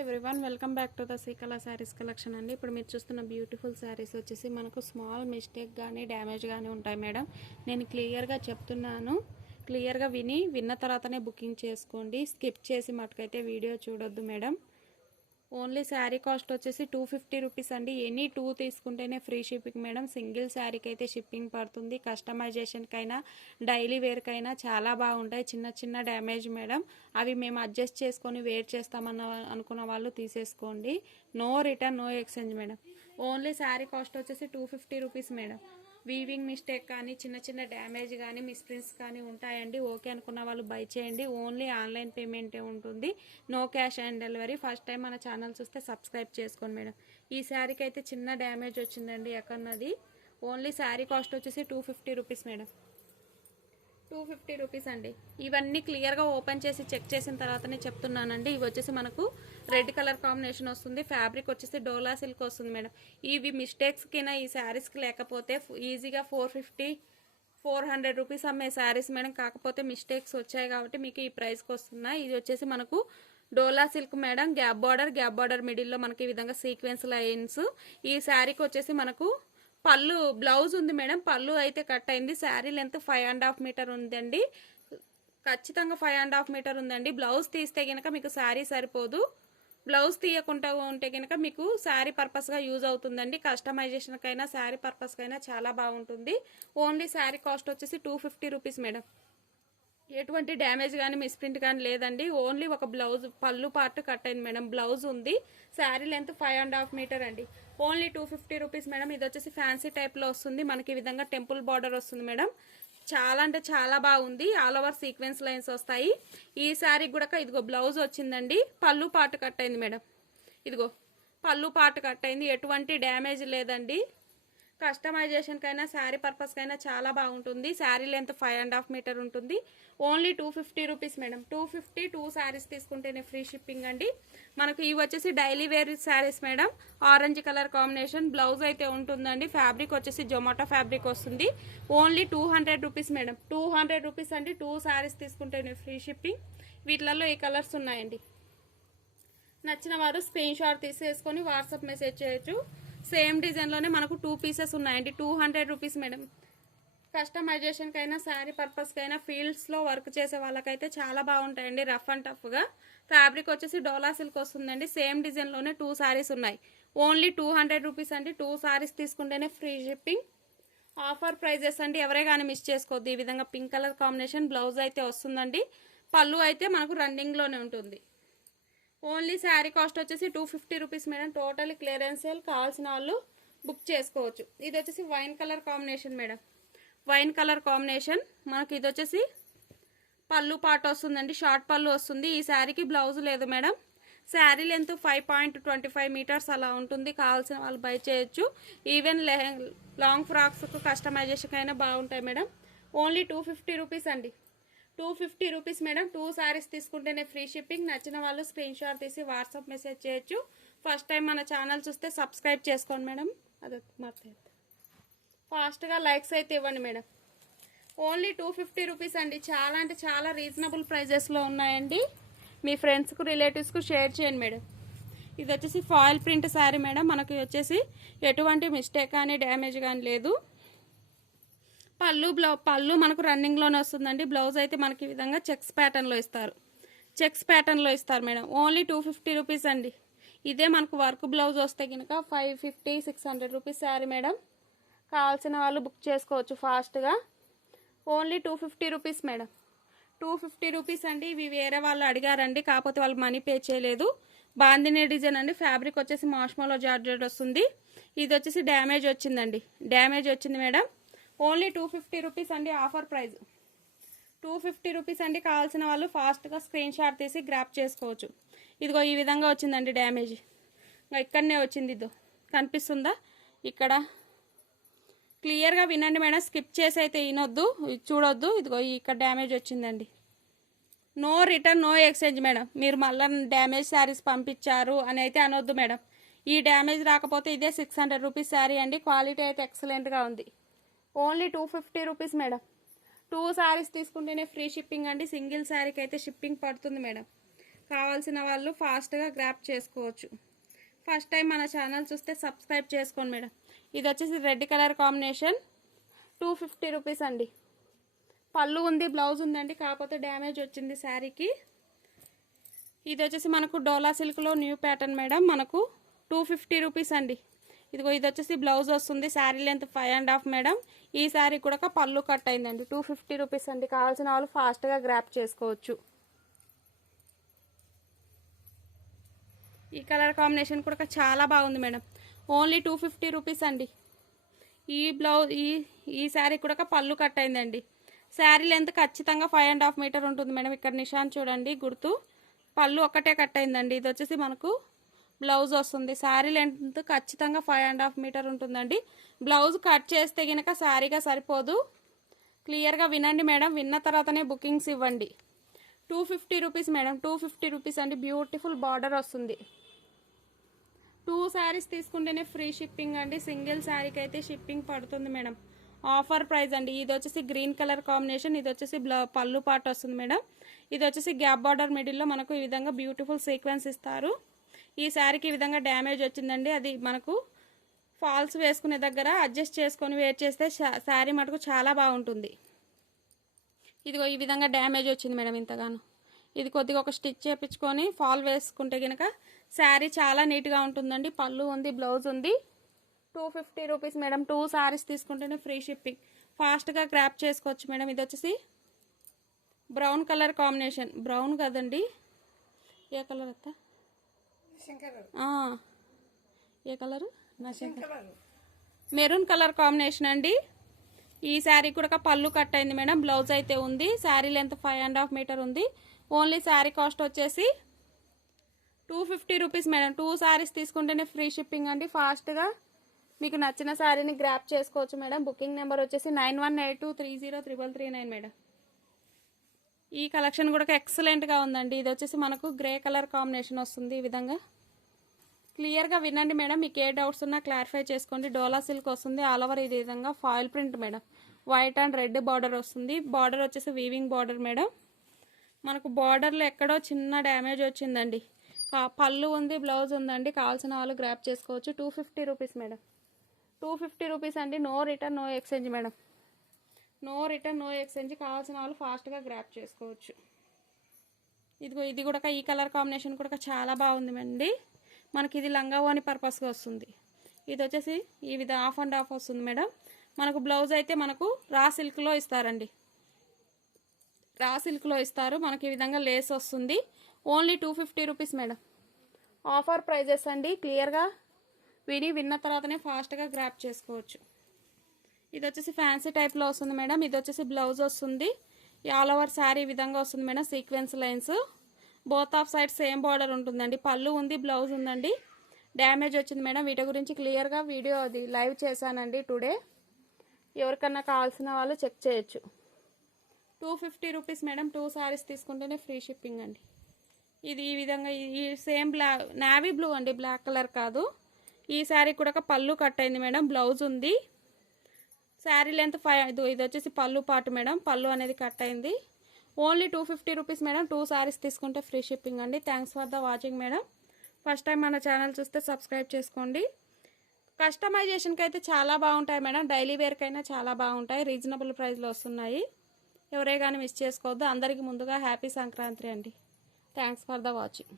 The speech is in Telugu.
Everyone welcome back to the Srikala saris collection అండి. ఇప్పుడు మీరు చూస్తున్న బ్యూటిఫుల్ శారీస్ వచ్చేసి మనకు స్మాల్ మిస్టేక్ కానీ డ్యామేజ్ కానీ ఉంటాయి మేడం. నేను క్లియర్గా చెప్తున్నాను, క్లియర్గా విన్న తర్వాతనే బుకింగ్ చేసుకోండి. స్కిప్ చేసి మటుకైతే వీడియో చూడొద్దు మేడం. ఓన్లీ శారీ కాస్ట్ వచ్చేసి 250 రూపీస్ అండి. ఎనీ 2 తీసుకుంటేనే ఫ్రీ షిప్పింగ్ మేడం. సింగిల్ శారీకి అయితే షిప్పింగ్ పడుతుంది. కస్టమైజేషన్కైనా డైలీ వేర్కైనా చాలా బాగుంటాయి. చిన్న చిన్న డ్యామేజ్ మేడం, అవి మేము అడ్జస్ట్ చేసుకొని వేర్ చేస్తామన్న అనుకున్న వాళ్ళు తీసేసుకోండి. No return, no exchange madam. Only sari cost వచ్చేసి 250 రూపీస్ మేడం. వీవింగ్ మిస్టేక్ కానీ చిన్న చిన్న డ్యామేజ్ కానీ మిస్ప్రింట్స్ కానీ ఉంటాయండి. ఓకే అనుకున్న వాళ్ళు బై చేయండి. ఓన్లీ ఆన్లైన్ పేమెంటే ఉంటుంది. No cash on delivery. First time మన ఛానల్ చూస్తే సబ్స్క్రైబ్ చేసుకోండి మేడం. ఈ శారీకి అయితే చిన్న డ్యామేజ్ వచ్చిందండి ఎక్కడన్నది. ఓన్లీ శారీ కాస్ట్ వచ్చేసి 250 రూపీస్ మేడం. 250 రూపీస్ అండి. ఇవన్నీ క్లియర్గా ఓపెన్ చేసి చెక్ చేసిన తర్వాతనే చెప్తున్నానండి. ఇవి వచ్చేసి మనకు రెడ్ కలర్ కాంబినేషన్ వస్తుంది. ఫ్యాబ్రిక్ వచ్చేసి డోలా సిల్క్ వస్తుంది మేడం. ఇవి మిస్టేక్స్ కింద ఈ శారీస్కి లేకపోతే ఈజీగా 400 రూపీస్ అమ్మే శారీస్ మేడం. కాకపోతే మిస్టేక్స్ వచ్చాయి కాబట్టి మీకు ఈ ప్రైస్కి వస్తున్నాయి. ఇది వచ్చేసి మనకు డోలా సిల్క్ మేడం. గ్యాప్ బార్డర్ మిడిల్లో మనకి ఈ విధంగా సీక్వెన్స్ లైన్స్. ఈ శారీకి వచ్చేసి మనకు పళ్ళు బ్లౌజ్ ఉంది మేడం. పళ్ళు అయితే కట్ అయింది. శారీ లెంత్ 5.5 మీటర్ ఉందండి. ఖచ్చితంగా 5.5 మీటర్ ఉందండి. బ్లౌజ్ తీస్తే కనుక మీకు శారీ సరిపోదు. బ్లౌజ్ తీయకుండా ఉంటే కనుక మీకు శారీ పర్పస్గా యూజ్ అవుతుందండి. కస్టమైజేషన్కైనా శారీ పర్పస్కైనా చాలా బాగుంటుంది. ఓన్లీ శారీ కాస్ట్ వచ్చేసి 250 రూపీస్ మేడం. ఎటువంటి డ్యామేజ్ కానీ మిస్ప్రింట్ కానీ లేదండి. ఓన్లీ ఒక బ్లౌజ్ పళ్ళు పార్ట్ కట్ అయింది మేడం. బ్లౌజ్ ఉంది. శారీ లెంత్ 5.5 మీటర్ అండి. Only 250 rupees madam. ఇది వచ్చేసి ఫ్యాన్సీ టైప్లో వస్తుంది. మనకి ఈ విధంగా టెంపుల్ బార్డర్ వస్తుంది మేడం. చాలా అంటే చాలా బాగుంది. ఆల్ ఓవర్ సీక్వెన్స్ లైన్స్ వస్తాయి. ఈ శారీ కూడా ఇదిగో బ్లౌజ్ వచ్చిందండి. పళ్ళు పార్ట్ కట్ అయింది మేడం. ఇదిగో పళ్ళు పార్ట్ కట్ అయింది. ఎటువంటి డ్యామేజ్ లేదండి. కస్టమైజేషన్కైనా శారీ పర్పస్కైనా చాలా బాగుంటుంది. శారీ లెంత్ 5.5 మీటర్ ఉంటుంది. Only 250 rupees madam. 250 2 శారీస్ తీసుకుంటేనే ఫ్రీ షిప్పింగ్ అండి. మనకు ఇవి వచ్చేసి daily wear saris madam. Orange colour combination. Blouse అయితే ఉంటుందండి. ఫ్యాబ్రిక్ వచ్చేసి జొమాటో ఫ్యాబ్రిక్ వస్తుంది. Only 200 rupees madam. 200 రూపీస్ అండి. 2 శారీస్ తీసుకుంటేనే ఫ్రీ షిప్పింగ్. వీటిలలో ఈ కలర్స్ ఉన్నాయండి. నచ్చిన వారు స్క్రీన్ షాట్ తీసేసుకొని వాట్సాప్ మెసేజ్ చేయొచ్చు. సేమ్ డిజైన్లోనే మనకు 2 పీసెస్ ఉన్నాయండి. 200 రూపీస్ మేడం. కస్టమైజేషన్కైనా శారీ పర్పస్కైనా ఫీల్డ్స్లో వర్క్ చేసే వాళ్ళకైతే చాలా బాగుంటాయండి. రఫ్ అండ్ టఫ్గా. ఫ్యాబ్రిక్ వచ్చేసి డోలా సిల్క్ వస్తుందండి. సేమ్ డిజైన్లోనే 2 శారీస్ ఉన్నాయి. ఓన్లీ 200 రూపీస్ అండి. 2 శారీస్ తీసుకుంటేనే ఫ్రీ షిప్పింగ్. ఆఫర్ ప్రైజెస్ అండి. ఎవరే కానీ మిస్ చేసుకోవద్దు. ఈ విధంగా పింక్ కలర్ కాంబినేషన్ బ్లౌజ్ అయితే వస్తుందండి. పళ్ళు అయితే మనకు రన్నింగ్లోనే ఉంటుంది. ఓన్లీ శారీ కాస్ట్ వచ్చేసి 250 rupees madam. Total clearance sale. కావాల్సిన వాళ్ళు బుక్ చేసుకోవచ్చు. ఇది వచ్చేసి wine colour combination madam. Wine colour combination. మనకి ఇది వచ్చేసి పళ్ళు పార్ట్ వస్తుందండి. షార్ట్ పళ్ళు వస్తుంది. ఈ శారీకి బ్లౌజ్ లేదు మేడం. శారీ లెంత్ 5.25 మీటర్స్ అలా ఉంటుంది. కావాల్సిన వాళ్ళు బై చేయొచ్చు. ఈవెన్ లాంగ్ ఫ్రాక్స్ కస్టమైజేషన్ అయినా బాగుంటాయి మేడం. ఓన్లీ 250 రూపీస్ అండి. 250 రూపీస్ మేడం. 2 శారీస్ తీసుకుంటేనే ఫ్రీ షిప్పింగ్. నచ్చిన వాళ్ళు స్క్రీన్ షాట్ తీసి వాట్సాప్ మెసేజ్ చేయొచ్చు. ఫస్ట్ టైం మన ఛానల్ చూస్తే సబ్స్క్రైబ్ చేసుకోండి మేడం. అదే ఫాస్ట్గా లైక్స్ అయితే ఇవ్వండి మేడం. ఓన్లీ 250 రూపీస్ అండి. చాలా అంటే చాలా రీజనబుల్ ప్రైజెస్లో ఉన్నాయండి. మీ ఫ్రెండ్స్కు రిలేటివ్స్కు షేర్ చేయండి మేడం. ఇది వచ్చేసి ఫాయిల్ ప్రింట్ శారీ మేడం. మనకి వచ్చేసి ఎటువంటి మిస్టేక్ కానీ డ్యామేజ్ కానీ లేదు. పళ్ళు మనకు రన్నింగ్లోనే వస్తుందండి. బ్లౌజ్ అయితే మనకి ఈ విధంగా చెక్స్ ప్యాటర్న్లో ఇస్తారు మేడం. ఓన్లీ 250 రూపీస్ అండి. ఇదే మనకు వర్క్ బ్లౌజ్ వస్తే కనుక 550 600 రూపీస్ శారీ మేడం. కావాల్సిన వాళ్ళు బుక్ చేసుకోవచ్చు ఫాస్ట్గా. Only 250 rupees madam. 250 రూపీస్ అండి. ఇవి వేరే వాళ్ళు అడిగారండి, కాకపోతే వాళ్ళు మనీ పే చేయలేదు. బాందినీ డిజైన్ అండి. ఫ్యాబ్రిక్ వచ్చేసి మాష్మోలో జార్జెట్ వస్తుంది. ఇది వచ్చేసి డ్యామేజ్ వచ్చింది మేడం. ఓన్లీ 250 రూపీస్ అండి. ఆఫర్ ప్రైస్ 250 రూపీస్ అండి. కావాల్సిన వాళ్ళు ఫాస్ట్గా స్క్రీన్ షాట్ తీసి గ్రాప్ చేసుకోవచ్చు. ఇదిగో ఈ విధంగా వచ్చిందండి డ్యామేజ్. ఇక్కడనే వచ్చింది. ఇదో కనిపిస్తుందా? ఇక్కడ క్లియర్గా వినండి మేడం. స్కిప్ చేసి అయితే వినొద్దు, చూడొద్దు. ఇదిగో ఇక్కడ డ్యామేజ్ వచ్చిందండి. No return, no exchange madam. మీరు మళ్ళీ డ్యామేజ్ శారీస్ పంపించారు అని అయితే అనొద్దు మేడం. ఈ డ్యామేజ్ రాకపోతే ఇదే 600 రూపీస్ శారీ అండి. క్వాలిటీ అయితే ఎక్సలెంట్గా ఉంది. Only 250 rupees madam. 2 శారీస్ తీసుకుంటేనే ఫ్రీ షిప్పింగ్ అండి. సింగిల్ శారీకి అయితే షిప్పింగ్ పడుతుంది మేడం. కావాల్సిన వాళ్ళు ఫాస్ట్గా గ్రాప్ చేసుకోవచ్చు. ఫస్ట్ టైం మన ఛానల్ చూస్తే సబ్స్క్రైబ్ చేసుకోండి మేడం. ఇది వచ్చేసి రెడ్ కలర్ కాంబినేషన్, 250 రూపీస్ అండి. పళ్ళు ఉంది, బ్లౌజ్ ఉందండి, కాకపోతే డ్యామేజ్ వచ్చింది శారీకి. ఇది వచ్చేసి మనకు డోలా సిల్క్లో న్యూ ప్యాటర్న్ మేడం, మనకు 250 రూపీస్ అండి. ఇదిగో ఇది వచ్చేసి బ్లౌజ్ వస్తుంది, శారీ లెంత్ 5.5 మేడం. ఈ శారీ కూడా పళ్ళు కట్ అయిందండి. 250 రూపీస్ అండి. కావాల్సిన వాళ్ళు ఫాస్ట్గా గ్రాప్ చేసుకోవచ్చు. ఈ కలర్ కాంబినేషన్ కూడా చాలా బాగుంది మేడం. ఓన్లీ 250 రూపీస్ అండి. ఈ బ్లౌజ్ ఈ శారీ కూడా పళ్ళు కట్ అయిందండి. శారీ లెంత్ ఖచ్చితంగా 5.5 మీటర్ ఉంటుంది మేడం. ఇక్కడ నిషాన్ చూడండి గుర్తు, పళ్ళు ఒక్కటే కట్ అయిందండి. ఇది వచ్చేసి మనకు బ్లౌజ్ వస్తుంది. శారీ లెంత్ ఖచ్చితంగా 5.5 మీటర్ ఉంటుందండి. బ్లౌజ్ కట్ చేస్తే కనుక శారీగా సరిపోదు. క్లియర్గా వినండి మేడం, విన్న తర్వాతనే బుకింగ్స్ ఇవ్వండి. 250 రూపీస్ మేడం, 250 రూపీస్ అండి. బ్యూటిఫుల్ బార్డర్ వస్తుంది. 2 శారీస్ తీసుకుంటేనే ఫ్రీ షిప్పింగ్ అండి. సింగిల్ శారీకి అయితే షిప్పింగ్ పడుతుంది మేడం. ఆఫర్ ప్రైస్ అండి. ఇది వచ్చేసి గ్రీన్ కలర్ కాంబినేషన్, ఇది వచ్చేసి పళ్ళు పార్ట్ వస్తుంది మేడం. ఇది వచ్చేసి గ్యాప్ బార్డర్ మిడిల్లో మనకు ఈ విధంగా బ్యూటిఫుల్ సీక్వెన్స్ ఇస్తారు. ఈ శారీకి ఈ విధంగా డ్యామేజ్ వచ్చిందండి. అది మనకు ఫాల్స్ వేసుకునే దగ్గర అడ్జస్ట్ చేసుకొని వేర్ చేస్తే శారీ మటుకు చాలా బాగుంటుంది. ఇదిగో ఈ విధంగా డ్యామేజ్ వచ్చింది మేడం ఇంతగానో. ఇది కొద్దిగా ఒక స్టిచ్ చేపించుకొని ఫాల్ వేసుకుంటే కనుక శారీ చాలా నీట్గా ఉంటుందండి. పళ్ళు ఉంది, బ్లౌజ్ ఉంది. 250 రూపీస్ మేడం. 2 శారీస్ తీసుకుంటేనే ఫ్రీ షిప్పింగ్. ఫాస్ట్గా గ్రాప్ చేసుకోవచ్చు మేడం. ఇది వచ్చేసి బ్రౌన్ కలర్ కాంబినేషన్, బ్రౌన్ కదండి, ఏ కలర్ అత్త? ఏ కలరు? మెరూన్ కలర్ కాంబినేషన్ అండి. ఈ శారీ కూడా పళ్ళు కట్ అయింది మేడం. బ్లౌజ్ అయితే ఉంది. శారీ లెంత్ 5.5 మీటర్ ఉంది. ఓన్లీ శారీ కాస్ట్ వచ్చేసి 250 రూపీస్ మేడం. 2 శారీస్ తీసుకుంటేనే ఫ్రీ షిప్పింగ్ అండి. ఫాస్ట్గా మీకు నచ్చిన శారీని గ్రాప్ చేసుకోవచ్చు మేడం. బుకింగ్ నెంబర్ వచ్చేసి 9182303339 మేడం. ఈ కలెక్షన్ కూడా ఎక్సలెంట్గా ఉందండి. ఇది వచ్చేసి మనకు గ్రే కలర్ కాంబినేషన్ వస్తుంది. ఈ విధంగా క్లియర్గా వినండి మేడం. మీకు ఏ డౌట్స్ ఉన్నా క్లారిఫై చేసుకోండి. డోలా సిల్క్ వస్తుంది. ఆల్ ఓవర్ ఈ విధంగా foil print madam. White and red border వస్తుంది. బార్డర్ వచ్చేసి వీవింగ్ బార్డర్ మేడం. మనకు బార్డర్లో ఎక్కడో చిన్న డ్యామేజ్ వచ్చిందండి. పళ్ళు ఉంది, బ్లౌజ్ ఉందండి. కావాల్సిన వాళ్ళు గ్రాప్ చేసుకోవచ్చు. 250 రూపీస్ మేడం. 250 రూపీస్ అండి. No return, no exchange madam. No return, no exchange. కావాల్సిన వాళ్ళు ఫాస్ట్గా గ్రాప్ చేసుకోవచ్చు. ఇదిగో ఇది కూడా ఈ కలర్ కాంబినేషన్ కూడా చాలా బాగుంది అండి. మనకి ఇది లంగావోని పర్పస్గా వస్తుంది. ఇది వచ్చేసి ఈ విధంగా హాఫ్ అండ్ హాఫ్ వస్తుంది మేడం. మనకు బ్లౌజ్ అయితే మనకు రా సిల్క్లో ఇస్తారండి. రా సిల్క్లో ఇస్తారు. మనకి ఈ విధంగా లేస్ వస్తుంది. Only 250 rupees madam. Offer prices అండి. క్లియర్గా విన్న తర్వాతనే ఫాస్ట్గా గ్రాప్ చేసుకోవచ్చు. ఇది వచ్చేసి ఫ్యాన్సీ టైప్లో వస్తుంది మేడం. ఇది వచ్చేసి బ్లౌజ్ వస్తుంది. ఆల్ ఓవర్ శారీ ఈ విధంగా వస్తుంది madam. Sequence lines, both of side same border ఉంటుందండి. పళ్ళు ఉంది, బ్లౌజ్ ఉందండి. డ్యామేజ్ వచ్చింది మేడం. వీటి గురించి క్లియర్గా వీడియో అది లైవ్ చేశానండి టుడే. ఎవరికన్నా కావాల్సిన వాళ్ళు చెక్ చేయొచ్చు. 250 రూపీస్ మేడం. 2 శారీస్ తీసుకుంటేనే ఫ్రీ షిప్పింగ్ అండి. ఇది ఈ విధంగా ఈ సేమ్ నావీ బ్లూ అండి, బ్లాక్ కలర్ కాదు. ఈ శారీ కూడా పళ్ళు కట్ అయింది మేడం. బ్లౌజ్ ఉంది. శారీ లెంత్ 5. ఇది వచ్చేసి పళ్ళు పార్ట్ మేడం. పళ్ళు అనేది కట్ అయింది. Only 250 rupees madam. 2 శారీస్ తీసుకుంటే ఫ్రీ షిప్పింగ్ అండి. Thanks for the watching madam. First time మన ఛానల్ చూస్తే సబ్స్క్రైబ్ చేసుకోండి. కస్టమైజేషన్కి అయితే చాలా బాగుంటాయి మేడం. డైలీ వేర్కైనా చాలా బాగుంటాయి. రీజనబుల్ ప్రైస్లో వస్తున్నాయి. ఎవరే కానీ మిస్ చేసుకోవద్దు. అందరికీ ముందుగా హ్యాపీ సంక్రాంతి అండి. Thanks for the watching.